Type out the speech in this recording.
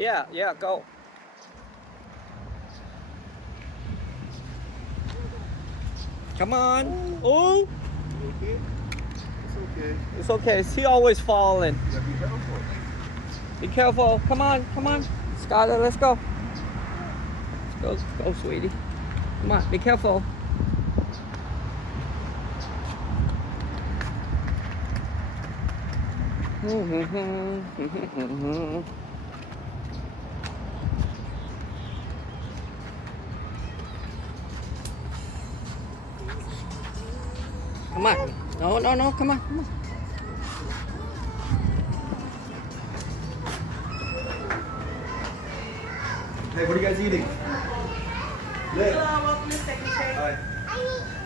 Yeah, go. Come on. Oh, Okay? It's okay. it's okay. He always falling. Yeah, be careful. Be careful. Come on, Skylar, let's go. Let's go, sweetie. Come on, be careful. Come on. No, come on. Hey, what are you guys eating? Liv. Hello, welcome to Second Shake. Hi.